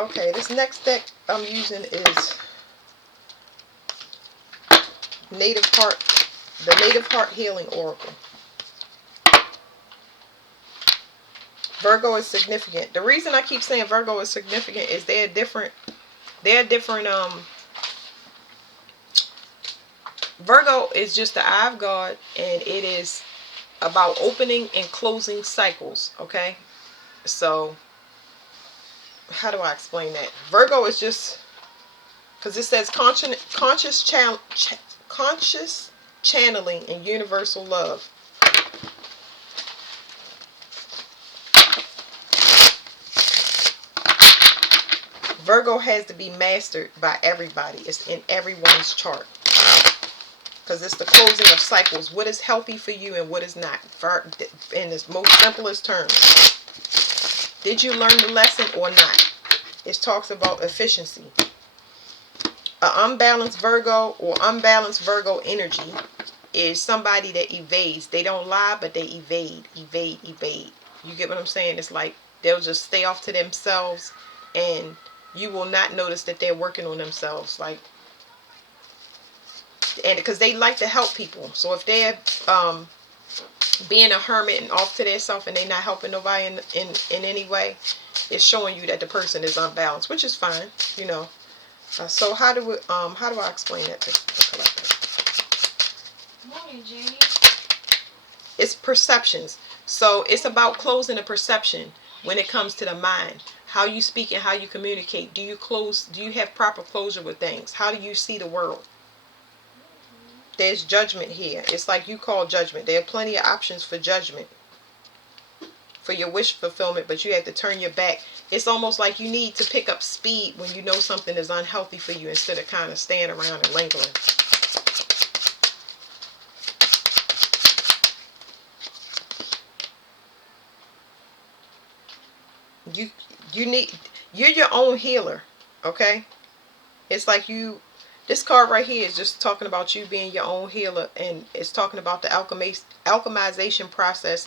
Okay, this next deck I'm using is the Native Heart Healing Oracle. Virgo is significant. The reason I keep saying Virgo is significant is they're different. Virgo is just the eye of God, and it is about opening and closing cycles. Okay, so how do I explain that? Virgo is just, because it says conscious channeling and universal love. Virgo has to be mastered by everybody. It's in everyone's chart, because it's the closing of cycles. What is healthy for you and what is not, in its most simplest terms. Did you learn the lesson or not? It talks about efficiency. An unbalanced Virgo or unbalanced Virgo energy is somebody that evades. They don't lie, but they evade. You get what I'm saying? It's like they'll just stay off to themselves, and you will not notice that they're working on themselves. Like, and because they like to help people. So if they're being a hermit and off to themselves and they're not helping nobody in any way, it's showing you that the person is unbalanced, which is fine, you know. So how do I explain that to the collector? Morning, Jenny. It's perceptions. So it's about closing a perception when it comes to the mind. How you speak and how you communicate. Do you have proper closure with things? How do you see the world? There's judgment here. It's like you call judgment. There are plenty of options for judgment, for your wish fulfillment, but you have to turn your back. It's almost like you need to pick up speed when you know something is unhealthy for you, instead of kind of staying around and lingering. You're your own healer, okay? It's like this card right here is just talking about you being your own healer, and it's talking about the alchemization process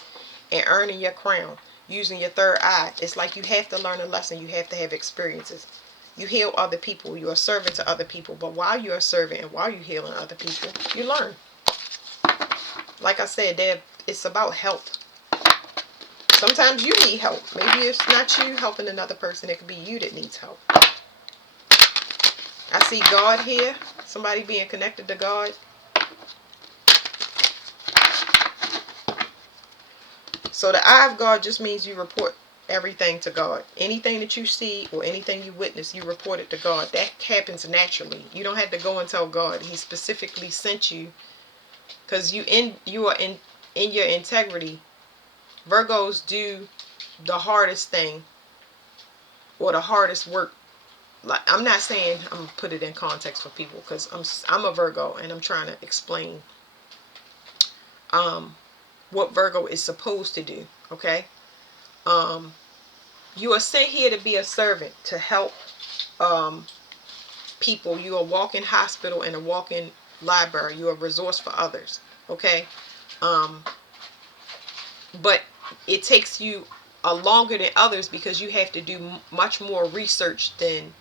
and earning your crown, using your third eye. It's like you have to learn a lesson. You have to have experiences. You heal other people. You are serving to other people. But while you are serving and while you're healing other people, you learn. Like I said, it's about help. Sometimes you need help. Maybe it's not you helping another person. It could be you that needs help. I see God here. Somebody being connected to God. So the eye of God just means you report everything to God. Anything that you see or anything you witness, you report it to God. That happens naturally. You don't have to go and tell God. He specifically sent you, because you are in your integrity. Virgos do the hardest thing, or the hardest work. Like, I'm not saying, I'm gonna put it in context for people, because I'm a Virgo and I'm trying to explain what Virgo is supposed to do. Okay, you are sent here to be a servant, to help people. You are a walking hospital and a walking library. You are a resource for others. Okay, but it takes you longer than others, because you have to do much more research than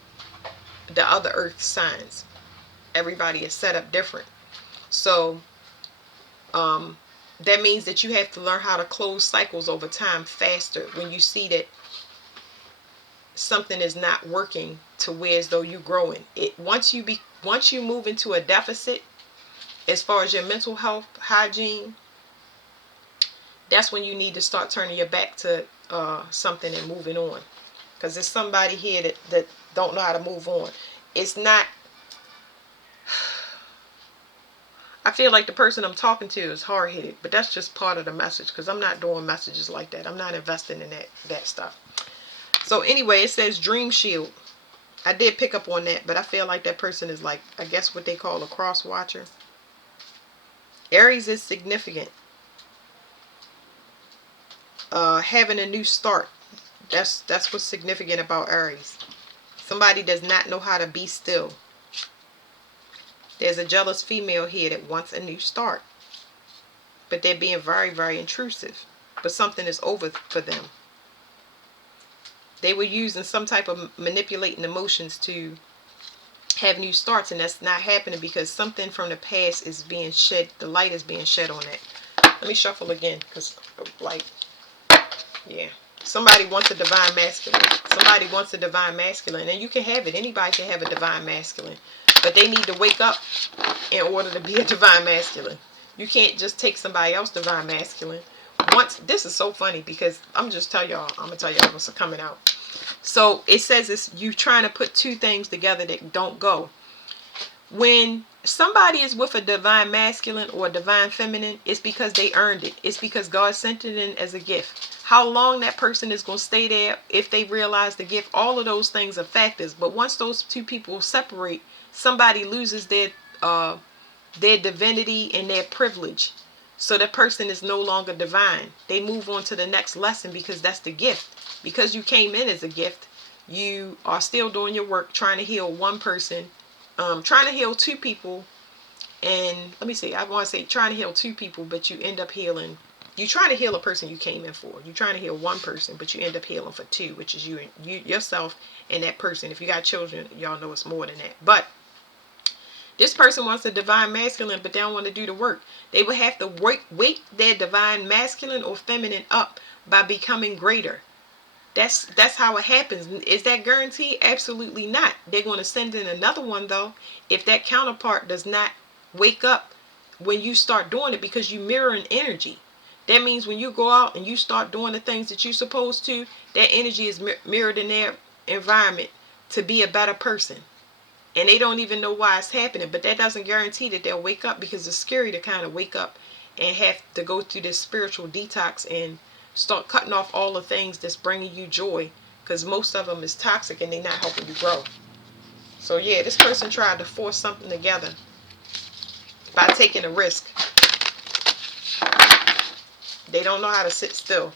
the other earth signs. Everybody is set up different. So that means that you have to learn how to close cycles over time faster when you see that something is not working, to where as though you're growing. Once you move into a deficit as far as your mental health hygiene, that's when you need to start turning your back to something and moving on. Because there's somebody here that don't know how to move on. It's not, I feel like the person I'm talking to is hard-headed, but that's just part of the message, because I'm not doing messages like that. I'm not investing in that stuff. So anyway, it says Dream Shield. I did pick up on that, but I feel like that person is, like, I guess what they call a cross watcher. Aries is significant. Having a new start. That's what's significant about Aries. Somebody does not know how to be still. There's a jealous female here that wants a new start, but they're being very, very intrusive. But something is over for them. They were using some type of manipulating emotions to have new starts, and that's not happening because something from the past is being shed. The light is being shed on that. Let me shuffle again, because like, yeah, somebody wants a divine masculine. Somebody wants a divine masculine, and you can have it. Anybody can have a divine masculine, but they need to wake up in order to be a divine masculine. You can't just take somebody else's divine masculine. Once, this is so funny because I'm gonna tell y'all what's coming out. So it says it's you trying to put two things together that don't go. When somebody is with a divine masculine or a divine feminine, it's because they earned it. It's because God sent it in as a gift. How long that person is going to stay there, if they realize the gift, all of those things are factors. But once those two people separate, somebody loses their divinity and their privilege. So that person is no longer divine. They move on to the next lesson because that's the gift. Because you came in as a gift, you are still doing your work trying to heal one person, trying to heal two people. And let me see, I want to say trying to heal two people, but you end up healing. You trying to heal a person you came in for. You're trying to heal one person, but you end up healing for two, which is you yourself and that person. If you got children, y'all know it's more than that. But this person wants a divine masculine, but they don't want to do the work. They would have to wake their divine masculine or feminine up by becoming greater. That's how it happens. Is that guaranteed? Absolutely not. They're going to send in another one though if that counterpart does not wake up when you start doing it, because you mirror an energy. That means when you go out and you start doing the things that you're supposed to, that energy is mirrored in their environment to be a better person. And they don't even know why it's happening, but that doesn't guarantee that they'll wake up, because it's scary to kind of wake up and have to go through this spiritual detox and start cutting off all the things that's bringing you joy, because most of them is toxic and they're not helping you grow. So yeah, this person tried to force something together by taking a risk. They don't know how to sit still.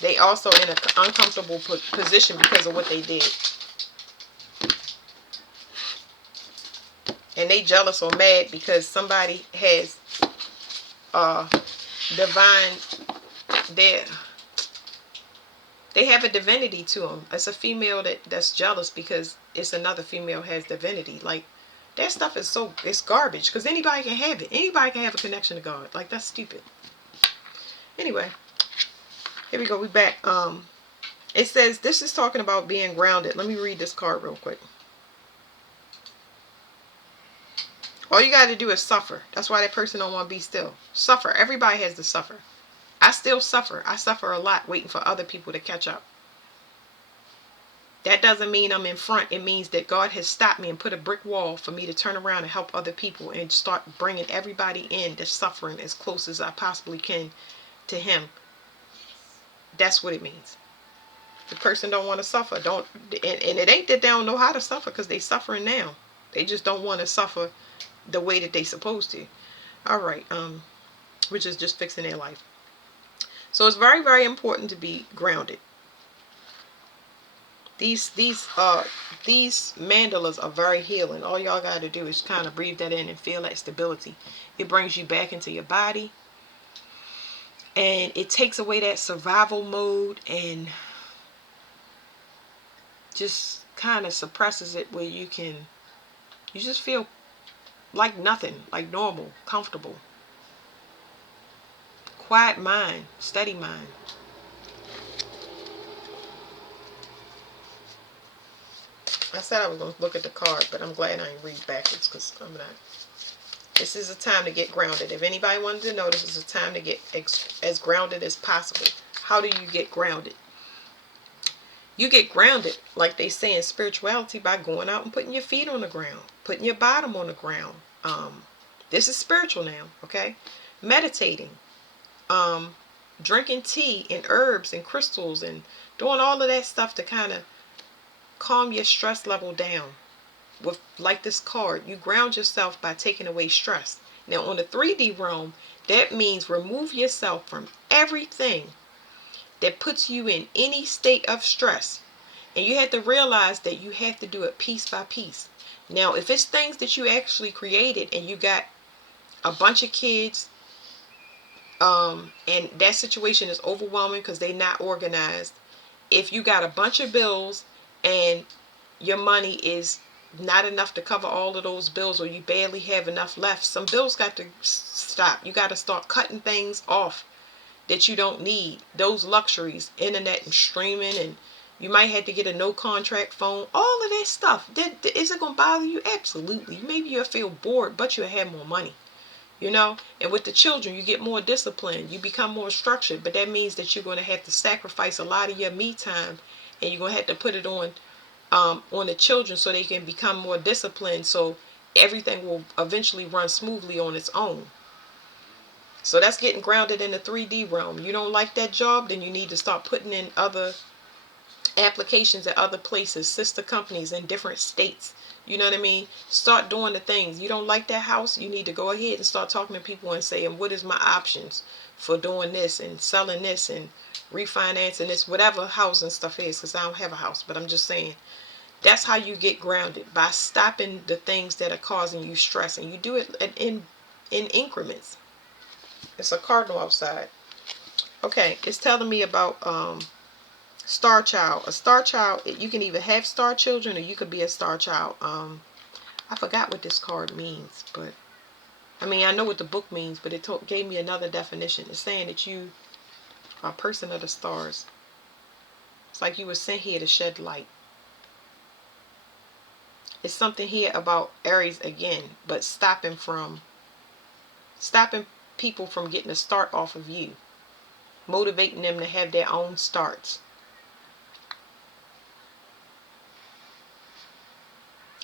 They also in an uncomfortable position because of what they did. And they jealous or mad because somebody has divine, they have a divinity to them. It's a female that's jealous because it's another female has divinity. Like, that stuff is it's garbage, because anybody can have it. Anybody can have a connection to God. Like, that's stupid. Anyway, here we go. We back. It says this is talking about being grounded. Let me read this card real quick. All you got to do is suffer. That's why that person don't want to be still. Suffer. Everybody has to suffer. I still suffer. I suffer a lot waiting for other people to catch up. That doesn't mean I'm in front. It means that God has stopped me and put a brick wall for me to turn around and help other people and start bringing everybody in that's suffering as close as I possibly can to Him. That's what it means. The person don't want to suffer. And it ain't that they don't know how to suffer, because they suffering now. They just don't want to suffer the way that they supposed to. All right, which is just fixing their life. So it's very, very important to be grounded. These mandalas are very healing. All y'all got to do is kind of breathe that in and feel that stability. It brings you back into your body, and it takes away that survival mode and just kind of suppresses it, where you just feel like nothing, like normal, comfortable, quiet mind, steady mind. I said I was going to look at the card, but I'm glad I didn't read backwards, because I'm not. This is a time to get grounded. If anybody wanted to know, this is a time to get as grounded as possible. How do you get grounded? You get grounded, like they say in spirituality, by going out and putting your feet on the ground, putting your bottom on the ground. This is spiritual now, okay? Meditating, drinking tea and herbs and crystals and doing all of that stuff to kind of calm your stress level down. With like this card, you ground yourself by taking away stress. Now on the 3D realm, that means remove yourself from everything that puts you in any state of stress. And you have to realize that you have to do it piece by piece. Now if it's things that you actually created and you got a bunch of kids, and that situation is overwhelming because they're not organized, if you got a bunch of bills and your money is not enough to cover all of those bills, or you barely have enough left, some bills got to stop. You got to start cutting things off that you don't need. Those luxuries, internet and streaming, and you might have to get a no contract phone, all of that stuff. Is it going to bother you? Absolutely. Maybe you'll feel bored, but you'll have more money. You know, and with the children, you get more disciplined, you become more structured, but that means that you're going to have to sacrifice a lot of your me time, and you're going to have to put it on the children so they can become more disciplined, so everything will eventually run smoothly on its own. So that's getting grounded in the 3D realm. You don't like that job, then you need to start putting in other applications at other places, sister companies in different states. You know what I mean? Start doing the things. You don't like that house, you need to go ahead and start talking to people and saying, what is my options for doing this and selling this and refinancing this, whatever housing stuff is, because I don't have a house, but I'm just saying. That's how you get grounded, by stopping the things that are causing you stress, and you do it in increments. It's a cardinal outside. Okay, it's telling me about star child. A star child, you can either have star children or you could be a star child. I forgot what this card means, but I mean, I know what the book means, but it gave me another definition. It's saying that you are a person of the stars. It's like you were sent here to shed light. It's something here about Aries again, but stopping people from getting a start off of you, motivating them to have their own starts.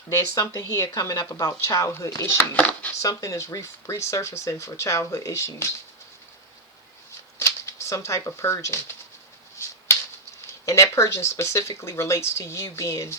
There's something here coming up about childhood issues. Something is resurfacing for childhood issues. Some type of purging. And that purging specifically relates to you being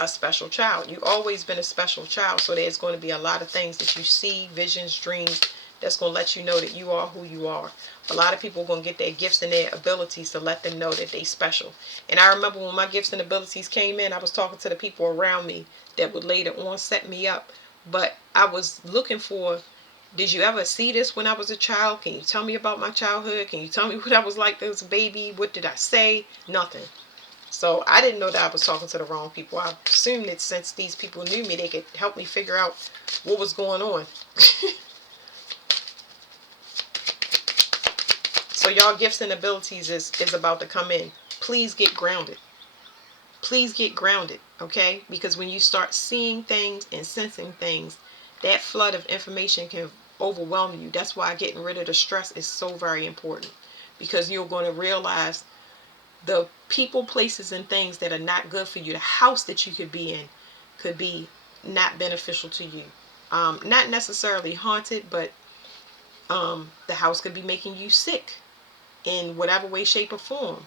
a special child. You've always been a special child, so there's going to be a lot of things that you see, visions, dreams, that's going to let you know that you are who you are. A lot of people are going to get their gifts and their abilities to let them know that they're special. And I remember when my gifts and abilities came in, I was talking to the people around me that would later on set me up. But I was looking for, did you ever see this when I was a child? Can you tell me about my childhood? Can you tell me what I was like as a baby? What did I say? Nothing. So I didn't know that I was talking to the wrong people. I assumed that since these people knew me, they could help me figure out what was going on. So y'all gifts and abilities is about to come in. Please get grounded. Please get grounded, okay? Because when you start seeing things and sensing things, that flood of information can overwhelm you. That's why getting rid of the stress is so very important. Because you're going to realize the people, places, and things that are not good for you. The house that you could be in could be not beneficial to you. Not necessarily haunted, but the house could be making you sick in whatever way, shape, or form.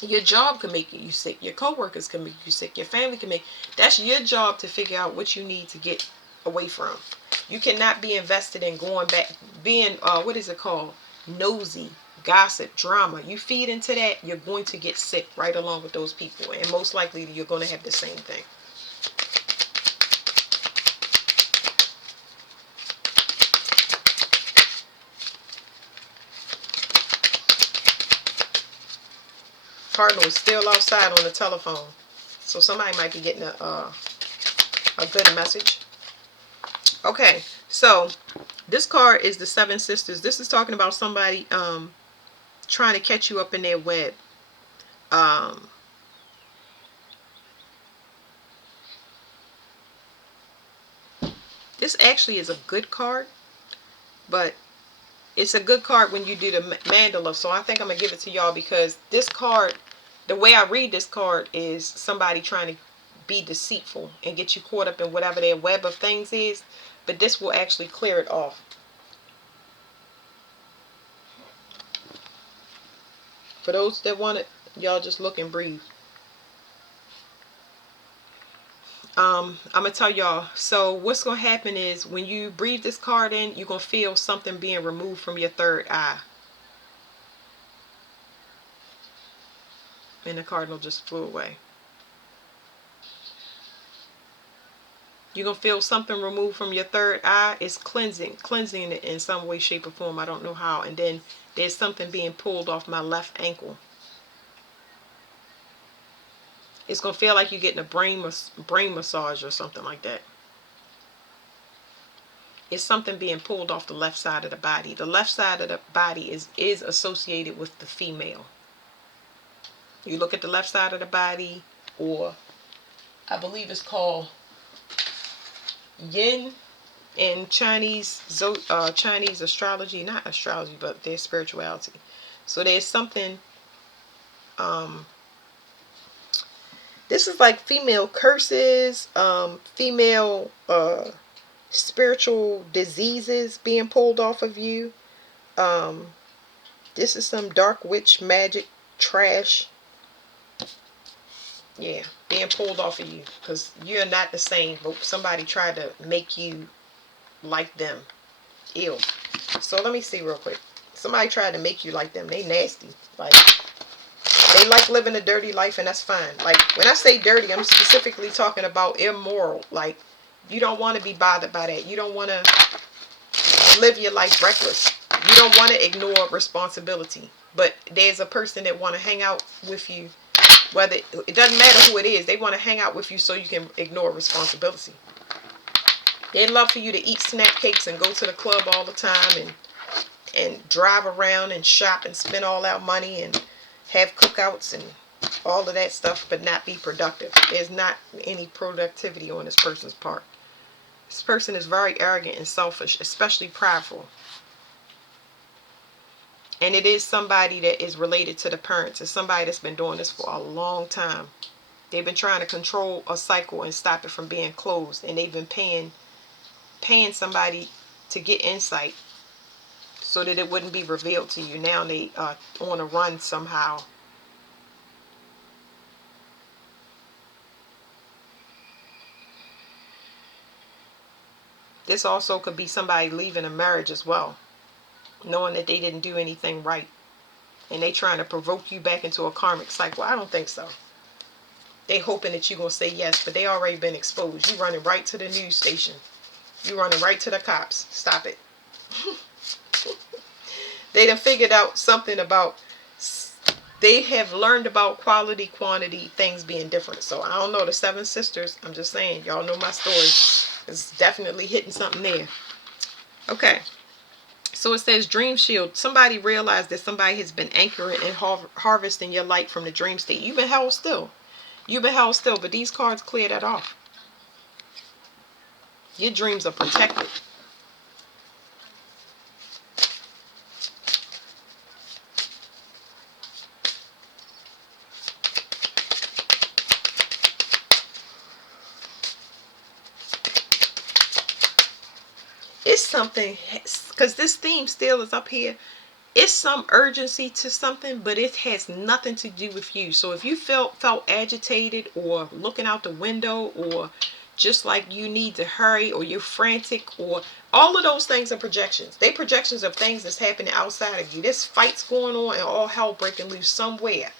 Your job can make you sick. Your coworkers can make you sick. Your family can make. That's your job to figure out what you need to get away from. You cannot be invested in going back, being what is it called? Nosy, gossip, drama. You feed into that, you're going to get sick right along with those people, and most likely you're going to have the same thing. Cardinal is still outside on the telephone, so somebody might be getting a good message. Okay, so this card is the Seven Sisters. This is talking about somebody trying to catch you up in their web. This actually is a good card, but it's a good card when you do the mandala. So I think I'm going to give it to y'all, because this card, the way I read this card, is somebody trying to be deceitful and get you caught up in whatever their web of things is. But this will actually clear it off. For those that want it, y'all just look and breathe. I'm going to tell y'all. So what's going to happen is when you breathe this card in, you're going to feel something being removed from your third eye. And the cardinal just flew away. You're going to feel something removed from your third eye. It's cleansing it in some way, shape, or form. I don't know how. And then there's something being pulled off my left ankle. It's going to feel like you're getting a brain massage or something like that. It's something being pulled off the left side of the body. The left side of the body is associated with the female. You look at the left side of the body, or I believe it's called yin in Chinese astrology, not astrology, but their spirituality. So there's something, this is like female curses, female spiritual diseases being pulled off of you. This is some dark witch magic trash. Yeah, being pulled off of you, because you're not the same, but somebody tried to make you like them. Ew. So let me see real quick. Somebody tried to make you like them. They nasty. Like, they like living a dirty life, and that's fine. Like, when I say dirty, I'm specifically talking about immoral. Like, you don't want to be bothered by that. You don't want to live your life reckless. You don't want to ignore responsibility. But there's a person that want to hang out with you. Whether it doesn't matter who it is, they want to hang out with you so you can ignore responsibility. They'd love for you to eat snack cakes and go to the club all the time and drive around and shop and spend all that money and have cookouts and all of that stuff, but not be productive. There's not any productivity on this person's part. This person is very arrogant and selfish, especially prideful. And it is somebody that is related to the parents. It's somebody that's been doing this for a long time. They've been trying to control a cycle and stop it from being closed. And they've been paying somebody to get insight so that it wouldn't be revealed to you. Now they are on a run somehow. This also could be somebody leaving a marriage as well, knowing that they didn't do anything right. And they trying to provoke you back into a karmic cycle. I don't think so. They hoping that you're going to say yes, but they already been exposed. You running right to the news station. You running right to the cops. Stop it. They done figured out something about, they have learned about quality, quantity, things being different. So I don't know, the Seven Sisters, I'm just saying, y'all know my story. It's definitely hitting something there. Okay. So it says dream shield. Somebody realized that somebody has been anchoring and harvesting your light from the dream state. You've been held still. You've been held still, but these cards clear that off. Your dreams are protected. It's something, because this theme still is up here. It's some urgency to something, but it has nothing to do with you. So if you felt agitated or looking out the window or just like you need to hurry or you're frantic, or all of those things are projections. They projections of things that's happening outside of you. There's fights going on and all hell breaking loose somewhere.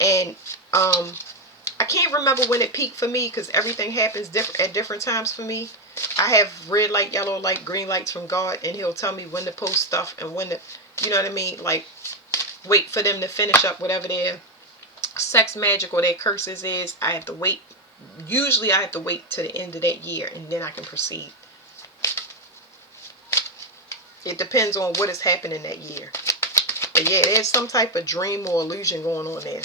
And I can't remember when it peaked for me, because everything happens at different times for me. I have red light, yellow light, green lights from God, and he'll tell me when to post stuff and when to, you know what I mean? Like, wait for them to finish up whatever their sex magic or their curses is. I have to wait. Usually I have to wait to the end of that year, and then I can proceed. It depends on what is happening that year. But yeah, there's some type of dream or illusion going on there.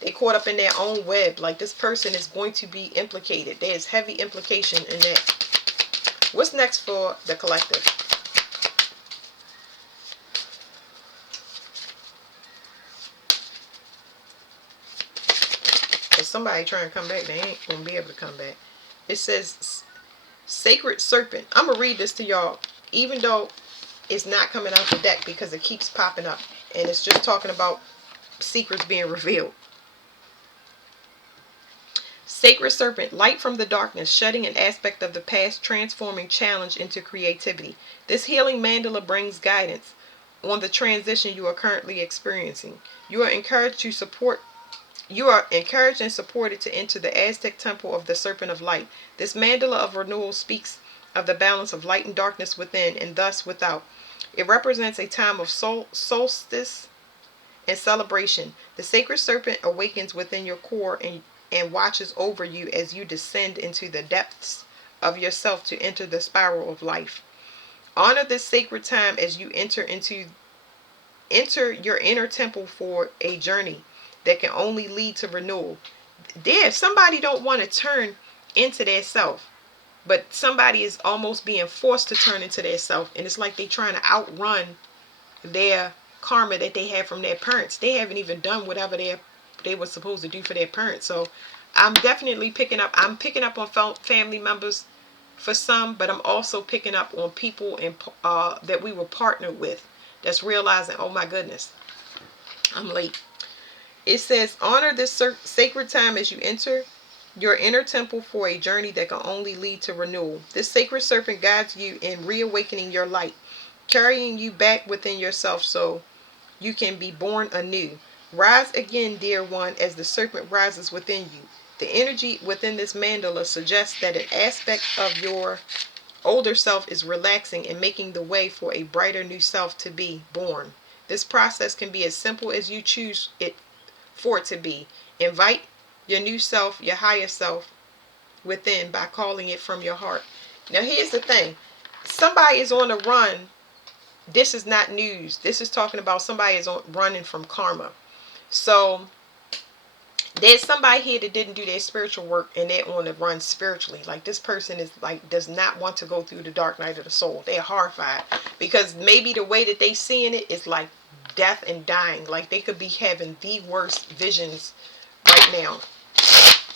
They caught up in their own web. Like, this person is going to be implicated. There's heavy implication in that. What's next for the collective? If somebody trying to come back, they ain't going to be able to come back. It says Sacred Serpent. I'm going to read this to y'all, even though it's not coming out the deck, because it keeps popping up. And it's just talking about secrets being revealed. Sacred Serpent, light from the darkness, shedding an aspect of the past, transforming challenge into creativity. This healing mandala brings guidance on the transition you are currently experiencing. You are encouraged and supported to enter the Aztec temple of the Serpent of Light. This mandala of renewal speaks of the balance of light and darkness within and thus without. It represents a time of solstice and celebration. The sacred serpent awakens within your core, and and watches over you as you descend into the depths of yourself to enter the spiral of life. Honor this sacred time as you enter your inner temple for a journey that can only lead to renewal. If somebody don't want to turn into their self, but somebody is almost being forced to turn into their self, and it's like they trying to outrun their karma that they had from their parents. They haven't even done whatever they were supposed to do for their parents. So I'm definitely picking up. I'm picking up on family members for some, but I'm also picking up on people that we were partnered with that's realizing, oh my goodness, I'm late. It says, honor this sacred time as you enter your inner temple for a journey that can only lead to renewal. This sacred serpent guides you in reawakening your light, carrying you back within yourself so you can be born anew. Rise again, dear one, as the serpent rises within you. The energy within this mandala suggests that an aspect of your older self is relaxing and making the way for a brighter new self to be born. This process can be as simple as you choose it for it to be. Invite your new self, your higher self within by calling it from your heart. Now here's the thing. Somebody is on a run. This is not news. This is talking about somebody is running from karma. So there's somebody here that didn't do their spiritual work and they're on the run spiritually. Like this person is like does not want to go through the dark night of the soul. They're horrified because maybe the way that they seeing it is like death and dying. Like they could be having the worst visions right now.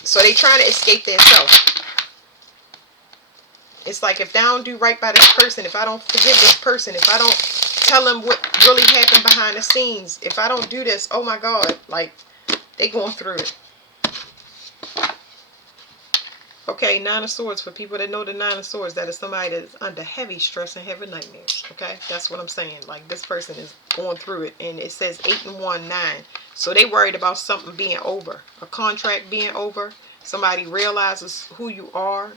So they trying to escape their self. It's like if I don't do right by this person, if I don't forgive this person, if I don't tell them what really happened behind the scenes, if I don't do this, oh my God, like they going through it. Okay, Nine of Swords. For people that know the Nine of Swords, that is somebody that is under heavy stress and heavy nightmares. Okay, that's what I'm saying. Like this person is going through it, and it says 8 and 1, 9. So they worried about something being over, a contract being over. Somebody realizes who you are.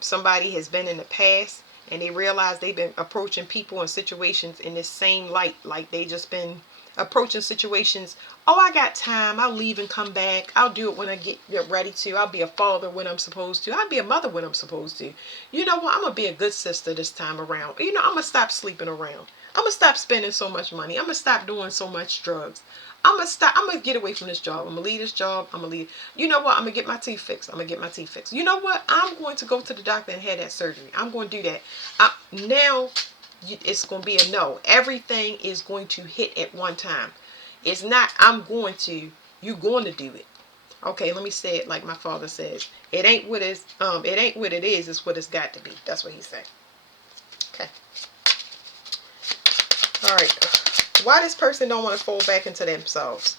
Somebody has been in the past, and they realize they've been approaching people and situations in this same light. Like they just been approaching situations. Oh, I got time. I'll leave and come back. I'll do it when I get ready to. I'll be a father when I'm supposed to. I'll be a mother when I'm supposed to. You know what? I'm going to be a good sister this time around. You know, I'm going to stop sleeping around. I'm going to stop spending so much money. I'm going to stop doing so much drugs. I'm going to get away from this job. I'm going to leave this job. I'm going to leave. You know what? I'm going to get my teeth fixed. I'm going to get my teeth fixed. You know what? I'm going to go to the doctor and have that surgery. I'm going to do that. Now it's going to be a no. Everything is going to hit at one time. It's not I'm going to, you're going to do it. Okay, let me say it like my father says. It ain't what it is, it's what it's got to be. That's what he said. Okay. All right. Why this person don't want to fall back into themselves?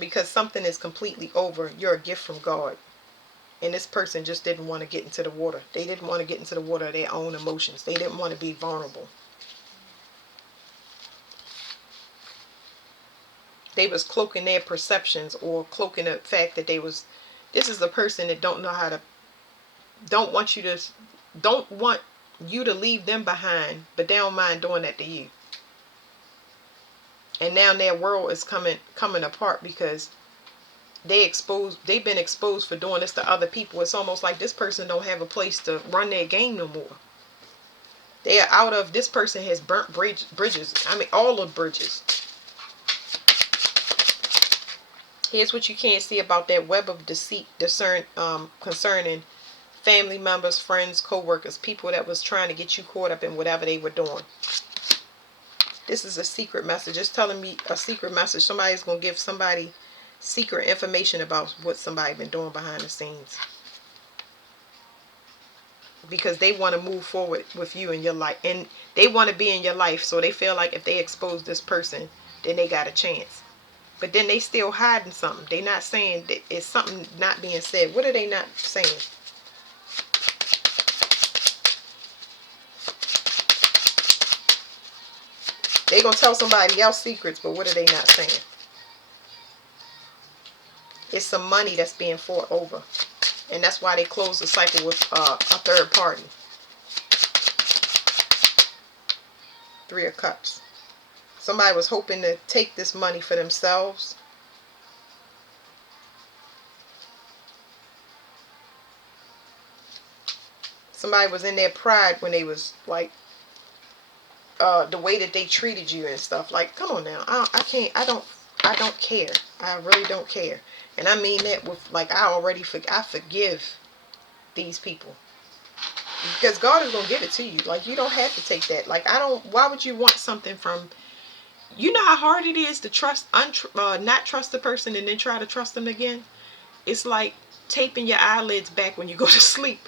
Because something is completely over. You're a gift from God. And this person just didn't want to get into the water. They didn't want to get into the water of their own emotions. They didn't want to be vulnerable. They was cloaking their perceptions or cloaking the fact that this is the person that don't want you to leave them behind, but they don't mind doing that to you. And now their world is coming apart because they've been exposed for doing this to other people. It's almost like this person don't have a place to run their game no more. They are out of, this person has burnt bridges. I mean, all of bridges. Here's what you can't see about that web of deceit concerning family members, friends, co-workers, people that was trying to get you caught up in whatever they were doing. This is a secret message. It's telling me a secret message. Somebody's going to give somebody secret information about what somebody been doing behind the scenes. Because they want to move forward with you in your life. And they want to be in your life. So they feel like if they expose this person, then they got a chance. But then they still hiding something. They not saying that it's something not being said. What are they not saying? They gonna tell somebody else secrets, but what are they not saying? It's some money that's being fought over. And that's why they close the cycle with a third party. 3 of Cups. Somebody was hoping to take this money for themselves. Somebody was in their pride when they was like, the way that they treated you and stuff. Like, come on now, I can't, I don't care. I really don't care. And I mean that with, like, I forgive these people. Because God is going to give it to you. Like, you don't have to take that. Like, why would you want something from, you know how hard it is to not trust the person and then try to trust them again? It's like taping your eyelids back when you go to sleep.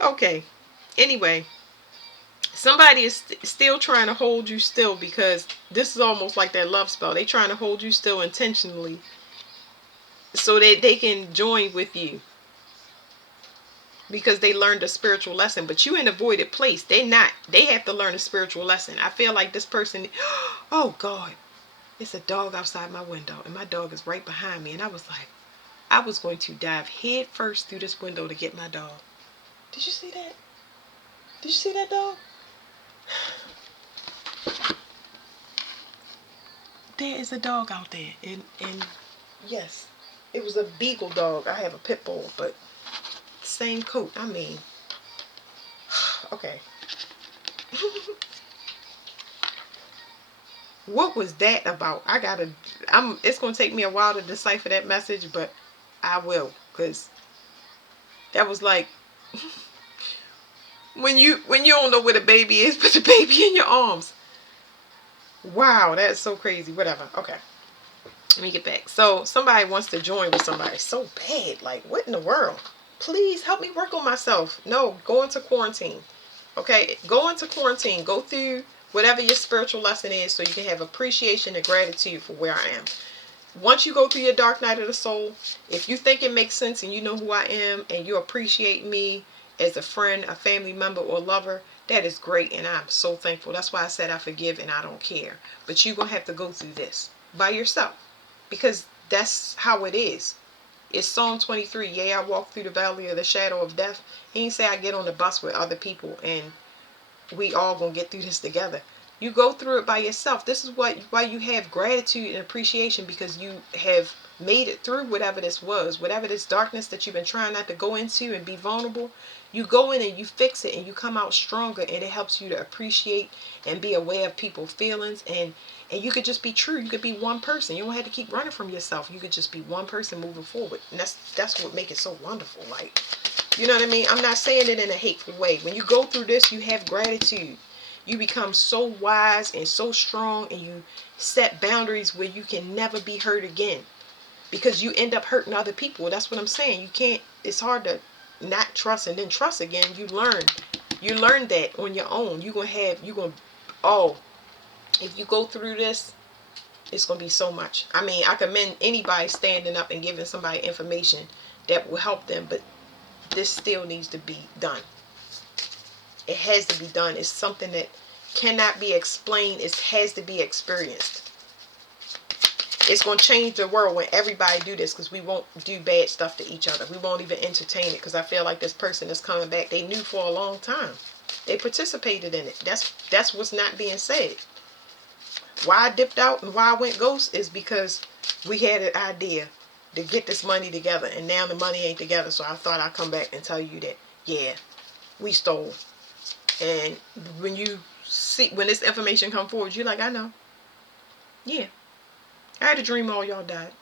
Okay. Anyway, somebody is still trying to hold you still, because this is almost like that love spell. They trying to hold you still intentionally so that they can join with you, because they learned a spiritual lesson. But you in a voided place. They have to learn a spiritual lesson. I feel like this person, oh God, it's a dog outside my window and my dog is right behind me, and I was like, I was going to dive head first through this window to get my dog. Did you see that? Did you see that dog? There is a dog out there, and yes, it was a beagle dog. I have a pit bull, but same coat. I mean, okay. What was that about? It's gonna take me a while to decipher that message, but I will, because that was like, when you don't know where the baby is, put the baby in your arms. Wow, that's so crazy. Whatever. Okay. Let me get back. So somebody wants to join with somebody so bad. Like, what in the world? Please help me work on myself. No, go into quarantine. Okay, go into quarantine. Go through whatever your spiritual lesson is so you can have appreciation and gratitude for where I am. Once you go through your dark night of the soul, if you think it makes sense and you know who I am and you appreciate me as a friend, a family member, or lover, that is great, and I'm so thankful. That's why I said I forgive and I don't care. But you're going to have to go through this by yourself, because that's how it is. It's Psalm 23. Yea, I walk through the valley of the shadow of death. He didn't say I get on the bus with other people and we all gonna get through this together. You go through it by yourself. This is why you have gratitude and appreciation, because you have made it through whatever this was, whatever this darkness that you've been trying not to go into and be vulnerable. You go in and you fix it and you come out stronger, and it helps you to appreciate and be aware of people's feelings, and you could just be true. You could be one person. You don't have to keep running from yourself. You could just be one person moving forward, and that's what makes it so wonderful. Like, you know what I mean? I'm not saying it in a hateful way. When you go through this, you have gratitude. You become so wise and so strong, and you set boundaries where you can never be hurt again, because you end up hurting other people. That's what I'm saying. You can't, it's hard to not trust and then trust again. You learn that on your own. Oh, if you go through this, it's going to be so much. I mean, I commend anybody standing up and giving somebody information that will help them, but this still needs to be done. It has to be done. It's something that cannot be explained. It has to be experienced. It's going to change the world when everybody do this, because we won't do bad stuff to each other. We won't even entertain it, because I feel like this person is coming back. They knew for a long time. They participated in it. That's what's not being said. Why I dipped out and why I went ghost is because we had an idea to get this money together, and now the money ain't together. So I thought I'd come back and tell you that, yeah, we stole. And when you see, when this information come forward, you're like, I know. Yeah. I had a dream all y'all died.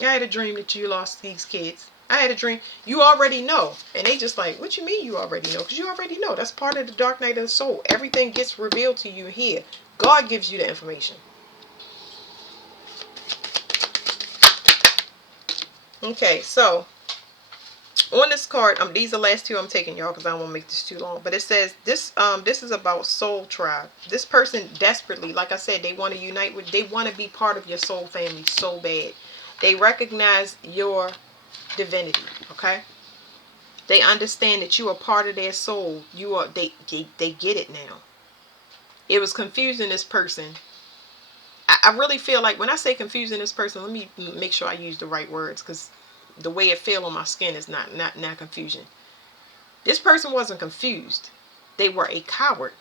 I had a dream that you lost these kids. I had a dream. You already know. And they just like, what you mean you already know? Because you already know. That's part of the dark night of the soul. Everything gets revealed to you here. God gives you the information. Okay, so on this card, these are the last two I'm taking, y'all, because I don't want to make this too long. But it says this is about soul tribe. This person desperately, like I said, they want to unite with, they want to be part of your soul family so bad. They recognize your divinity, okay? They understand that you are part of their soul. They get it now. It was confusing this person. I really feel like when I say confusing this person, let me make sure I use the right words, because the way it feel on my skin is not confusion. This person wasn't confused. They were a coward.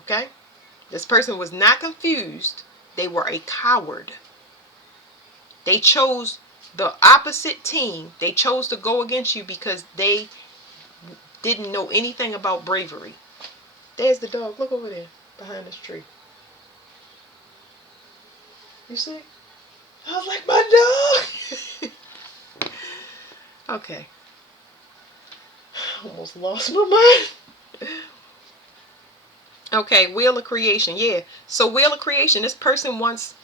Okay? This person was not confused. They were a coward. They chose the opposite team. They chose to go against you because they didn't know anything about bravery. There's the dog. Look over there behind this tree. You see? I was like, my dog. Okay. Almost lost my mind. Okay, Wheel of Creation. Yeah. So Wheel of Creation, this person wants,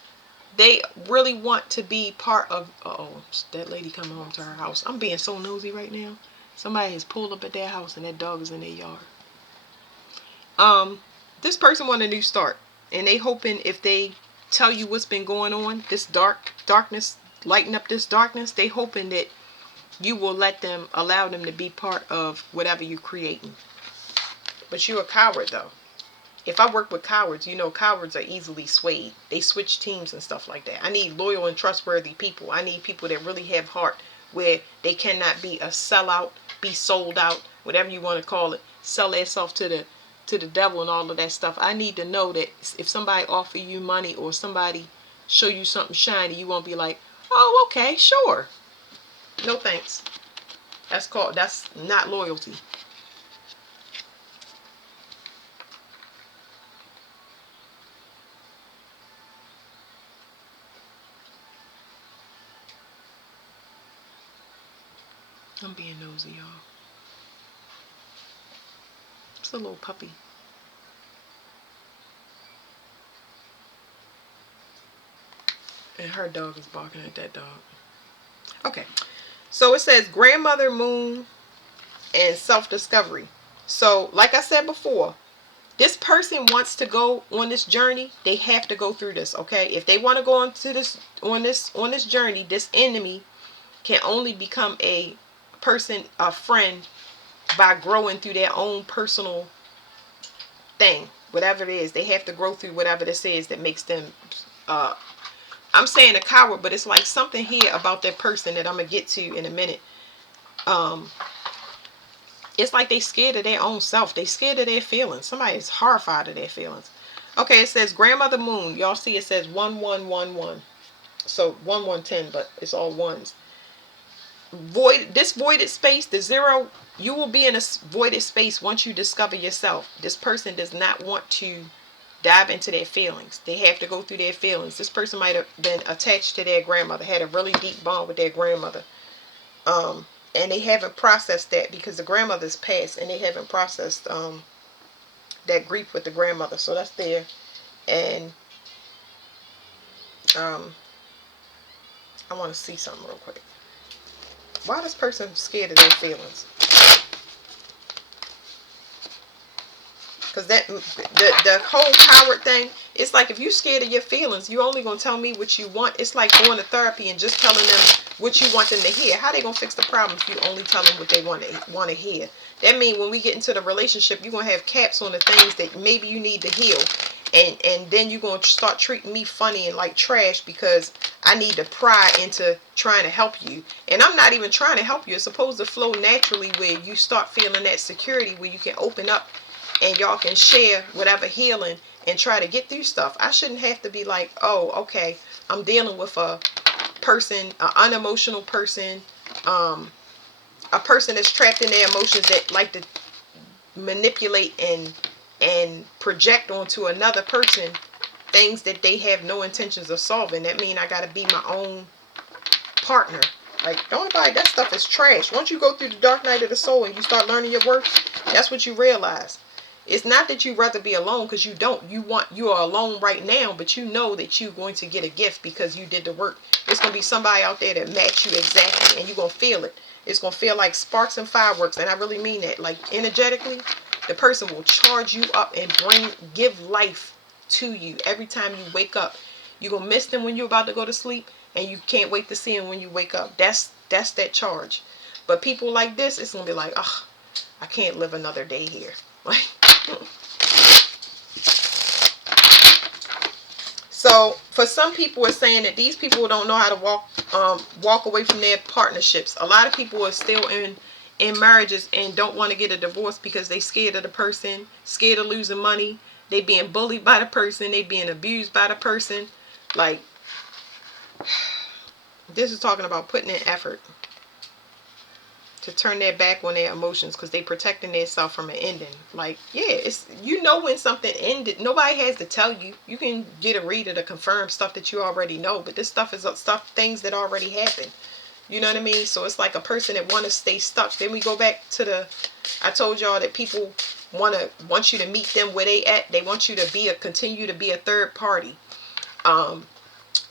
they really want to be part of, uh-oh, that lady coming home to her house. I'm being so nosy right now. Somebody has pulled up at their house and that dog is in their yard. This person want a new start. And they hoping if they tell you what's been going on, this darkness, lighten up this darkness, they hoping that you will allow them to be part of whatever you're creating. But you're a coward though. If I work with cowards, you know cowards are easily swayed. They switch teams and stuff like that. I need loyal and trustworthy people. I need people that really have heart, where they cannot be a sellout, be sold out, whatever you want to call it, sell themselves to the devil and all of that stuff. I need to know that if somebody offer you money or somebody show you something shiny, you won't be like, oh, okay, sure. No thanks. That's not loyalty. I'm being nosy, y'all. It's a little puppy. And her dog is barking at that dog. Okay. So it says grandmother, moon, and self-discovery. So, like I said before, this person wants to go on this journey. They have to go through this, okay? If they want to go on this journey, this enemy can only become a friend, by growing through their own personal thing, whatever it is. They have to grow through whatever this is that makes them I'm saying a coward, but it's like something here about that person that I'm gonna get to in a minute. It's like they scared of their own self. They scared of their feelings. Somebody is horrified of their feelings. Okay, it says grandmother moon. Y'all see it says 1111. So 1110, but it's all ones. This voided space, the zero, you will be in a voided space once you discover yourself. This person does not want to dive into their feelings. They have to go through their feelings. This person might have been attached to their grandmother, had a really deep bond with their grandmother. And they haven't processed that because the grandmother's passed and they haven't processed that grief with the grandmother. So that's there. And I want to see something real quick. Why is this person scared of their feelings? Because the whole coward thing, it's like if you're scared of your feelings, you're only going to tell me what you want. It's like going to therapy and just telling them what you want them to hear. How they going to fix the problem if you only tell them what they want to hear? That means when we get into the relationship, you're going to have caps on the things that maybe you need to heal. And then you're going to start treating me funny and like trash because I need to pry into trying to help you. And I'm not even trying to help you. It's supposed to flow naturally where you start feeling that security where you can open up and y'all can share whatever healing and try to get through stuff. I shouldn't have to be like, oh, okay, I'm dealing with a person, an unemotional person, a person that's trapped in their emotions that like to manipulate and project onto another person things that they have no intentions of solving. That means I got to be my own partner. Like, don't buy that stuff is trash. Once you go through the dark night of the soul and you start learning your worth, that's what you realize. It's not that you'd rather be alone, because you don't. You are alone right now, but you know that you're going to get a gift because you did the work. There's going to be somebody out there that match you exactly, and you're going to feel it. It's going to feel like sparks and fireworks, and I really mean that. Like, energetically, the person will charge you up and give life to you every time you wake up. You're going to miss them when you're about to go to sleep, and you can't wait to see them when you wake up. That's that charge. But people like this, it's going to be like, oh, I can't live another day here. Like, so for some people, it's saying that these people don't know how to walk away from their partnerships. A lot of people are still in marriages and don't want to get a divorce because they scared of the person, scared of losing money, they being bullied by the person, they being abused by the person. Like, this is talking about putting in effort to turn their back on their emotions because they protecting themselves from an ending. Like, yeah, it's, you know, when something ended, nobody has to tell you. You can get a reader to confirm stuff that you already know, but this stuff is stuff, things that already happened. You know what I mean? So it's like a person that want to stay stuck. Then we go back to the, I told y'all that people want you to meet them where they at. They want you to be continue to be a third party.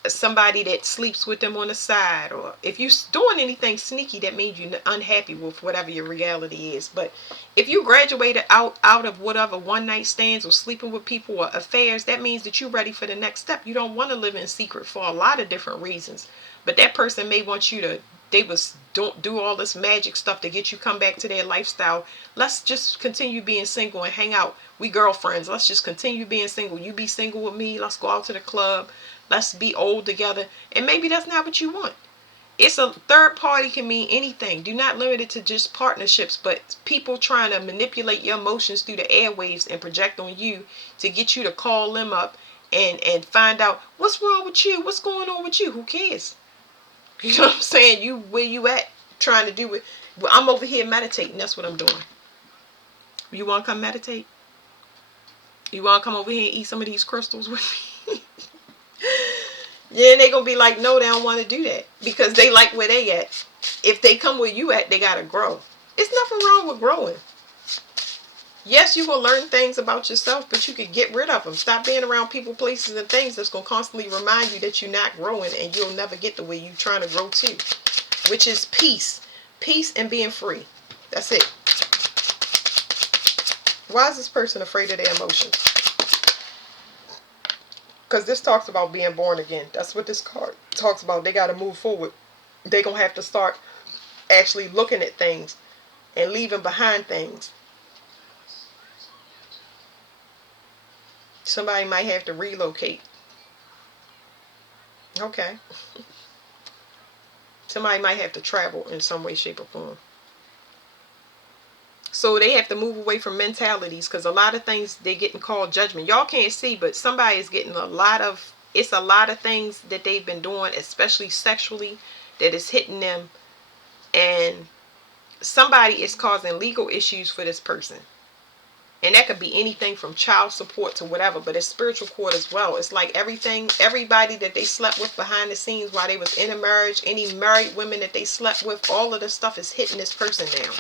Somebody that sleeps with them on the side, or if you're doing anything sneaky, that means you're unhappy with whatever your reality is. But if you graduated out of whatever one night stands or sleeping with people or affairs, that means that you're ready for the next step. You don't want to live in secret for a lot of different reasons, but that person may want you to, don't do all this magic stuff to get you come back to their lifestyle. Let's just continue being single and hang out. We girlfriends, let's just continue being single. You be single with me, let's go out to the club, let's be old together. And maybe that's not what you want. It's a third party, can mean anything. Do not limit it to just partnerships, but people trying to manipulate your emotions through the airwaves and project on you to get you to call them up and find out what's wrong with you, what's going on with you. Who cares? You know what I'm saying? You, where you at trying to do it? Well, I'm over here meditating. That's what I'm doing. You want to come meditate? You want to come over here and eat some of these crystals with me? Yeah, they gonna be like, no, they don't want to do that because they like where they at. If they come where you at, they gotta grow. It's nothing wrong with growing. Yes, you will learn things about yourself, but you could get rid of them. Stop being around people, places, and things that's gonna constantly remind you that you're not growing, and you'll never get the way you're trying to grow to, which is peace, peace and being free. That's it. Why is this person afraid of their emotions? Because this talks about being born again. That's what this card talks about. They got to move forward. They're going to have to start actually looking at things and leaving behind things. Somebody might have to relocate. Okay. Somebody might have to travel in some way, shape, or form. So they have to move away from mentalities because a lot of things they're getting called judgment. Y'all can't see, but somebody is getting it's a lot of things that they've been doing, especially sexually, that is hitting them. And somebody is causing legal issues for this person. And that could be anything from child support to whatever, but it's spiritual court as well. It's like everybody that they slept with behind the scenes while they was in a marriage, any married women that they slept with, all of this stuff is hitting this person now.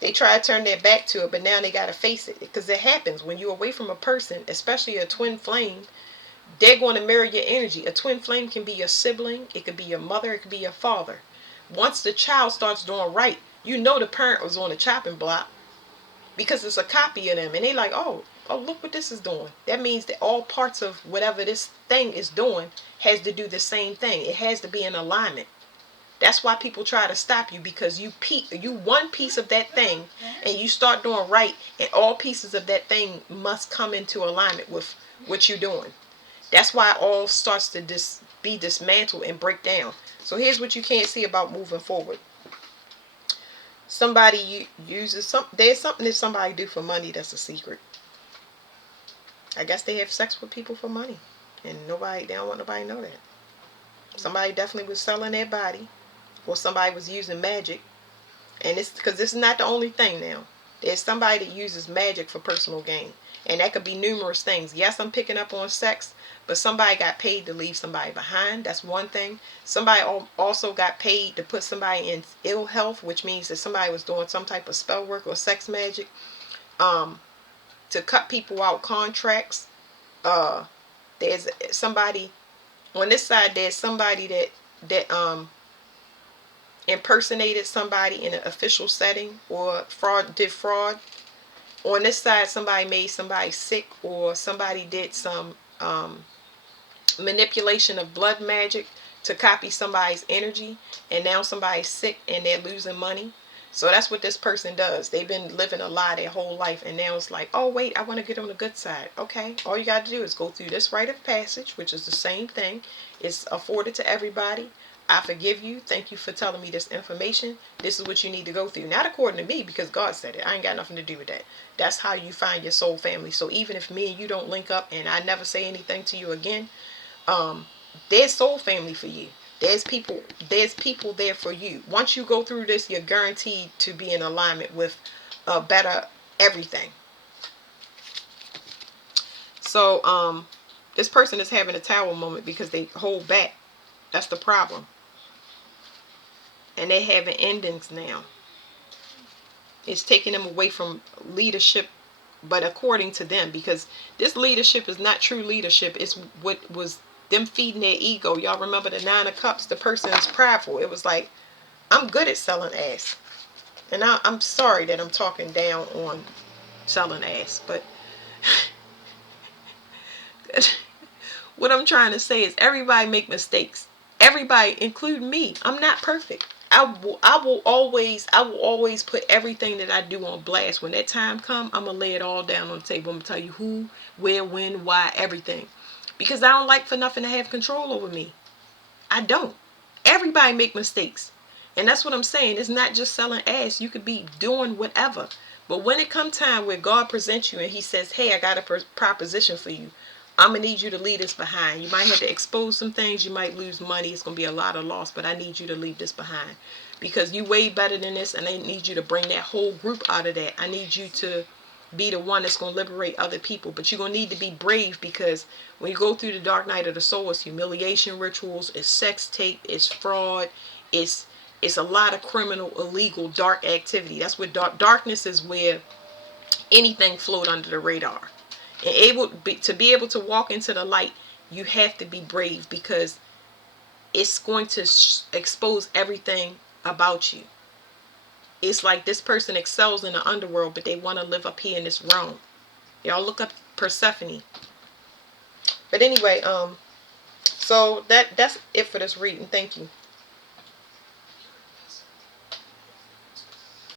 They try to turn their back to it, but now they got to face it. Because it happens when you're away from a person, especially a twin flame, they're going to mirror your energy. A twin flame can be your sibling, it could be your mother, it could be your father. Once the child starts doing right, you know the parent was on the chopping block because it's a copy of them. And they like, oh, look what this is doing. That means that all parts of whatever this thing is doing has to do the same thing. It has to be in alignment. That's why people try to stop you, because you one piece of that thing and you start doing right, and all pieces of that thing must come into alignment with what you're doing. That's why it all starts to be dismantled and break down. So here's what you can't see about moving forward. Somebody uses there's something that somebody do for money that's a secret. I guess they have sex with people for money, and they don't want nobody to know that. Somebody definitely was selling their body. Or somebody was using magic. And it's because this is not the only thing now. There's somebody that uses magic for personal gain. And that could be numerous things. Yes, I'm picking up on sex, but somebody got paid to leave somebody behind. That's one thing. Somebody also got paid to put somebody in ill health, which means that somebody was doing some type of spell work or sex magic to cut people out contracts. There's somebody on this side. There's somebody that impersonated somebody in an official setting or did fraud. On this side, somebody made somebody sick, or somebody did some manipulation of blood magic to copy somebody's energy, and now somebody's sick and they're losing money. So that's what this person does. They've been living a lie their whole life, and now it's like, oh wait, I want to get on the good side. Okay, all you got to do is go through this rite of passage, which is the same thing. It's afforded to everybody. I forgive you. Thank you for telling me this information. This is what you need to go through. Not according to me, because God said it. I ain't got nothing to do with that. That's how you find your soul family. So even if me and you don't link up and I never say anything to you again, there's soul family for you. There's people there for you. Once you go through this, you're guaranteed to be in alignment with a better everything. So this person is having a tower moment because they hold back. That's the problem. And they having endings now. It's taking them away from leadership, but according to them, because this leadership is not true leadership. It's what was them feeding their ego. Y'all remember the Nine of Cups? The person is prideful. It was like, I'm good at selling ass. And I'm sorry that I'm talking down on selling ass, but what I'm trying to say is everybody make mistakes. Everybody, including me. I'm not perfect. I will always put everything that I do on blast. When that time comes, I'm gonna lay it all down on the table. I'm gonna tell you who, where, when, why, everything. Because I don't like for nothing to have control over me. I don't. Everybody make mistakes. And that's what I'm saying. It's not just selling ass. You could be doing whatever. But when it comes time where God presents you and he says, hey, I got a proposition for you. I'm going to need you to leave this behind. You might have to expose some things. You might lose money. It's going to be a lot of loss. But I need you to leave this behind. Because you way better than this. And I need you to bring that whole group out of that. I need you to be the one that's going to liberate other people. But you're going to need to be brave, because when you go through the dark night of the soul, it's humiliation rituals, it's sex tape, it's fraud, it's a lot of criminal, illegal, dark activity. That's what darkness is, where anything float under the radar. And to be able to walk into the light, you have to be brave, because it's going to expose everything about you. It's like this person excels in the underworld, but they want to live up here in this realm. Y'all look up Persephone. But anyway, so that's it for this reading. Thank you.